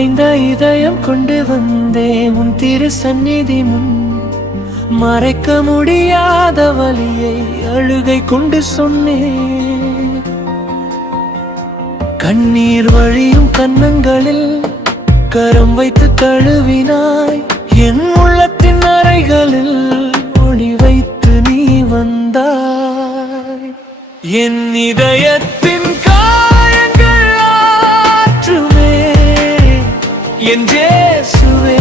உடைந்த இதயம் கொண்டு வந்தே உன் திரு சந்நிதி முன். மறைக்க முடியாத வலியை அழுகை கொண்டு சொன்னேன். கண்ணீர் வழியும் கன்னங்களில் கரம் வைத்து தழுவினாய். என் உள்ளத்தின் அறைகளில் ஒளி வைத்து நீ வந்தாய். என் இதயத்தின் காயங்கள் ஆற்றுமே என் இயேசுவே,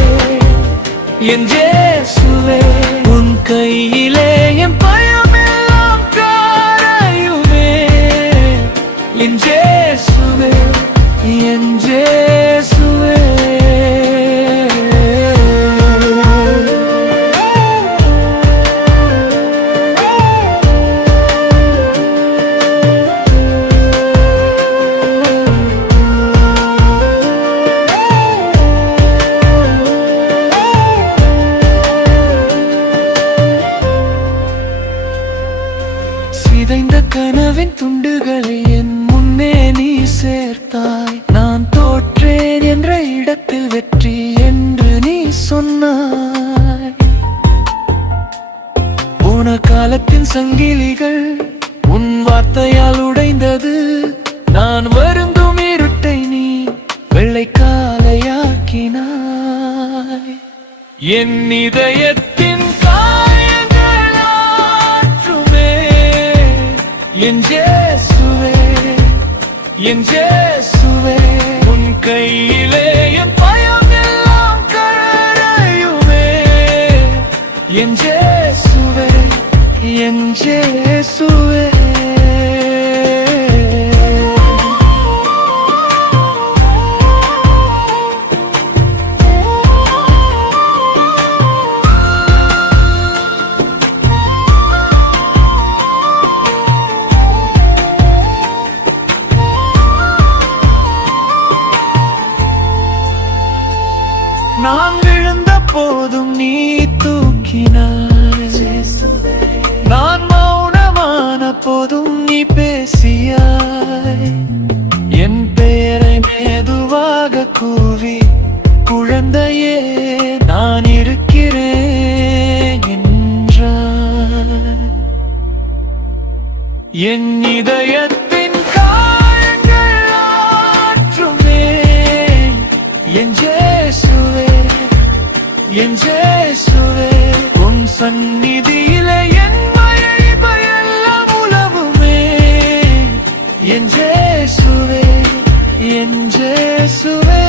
என் இயேசுவே. உன் கையிலே என் பயமெல்லாம் கரையுமே என் இயேசுவே, என் இயேசுவே. சிதைந்த கனவின் துண்டுகளை என் முன்னே நீ சேர்த்தாய். நான் தோற்றேன் என்ற இடத்தில் வெற்றி என்று நீ சொன்னாய். போன காலத்தின் சங்கிலிகள் உன் வார்த்தையால் உடைந்தது. நான் வருந்தும் இருட்டை நீ வெள்ளை காலையாக்கினாய். என் இதயத்தின் என் இயேசுவே, என் இயேசுவே. உன் கையிலே என் பயமெல்லாம் கரையுமே என் இயேசுவே, என் இயேசுவே. நான் விழுந்த போதும் நீ தூக்கினாய். நான் மௌனமான போதும் நீ பேசியாய். என் பெயரை மெதுவாக கூவி குழந்தையே நான் இருக்கிறேன் என்றாய். என் இதயத்தின் காயங்கள் ஆற்றுமே என் இயேசுவே, என் இயேசுவே. உன் சந்நிதியிலே என் பயமெல்லாம் உலவுமே என் இயேசுவே, என் இயேசுவே.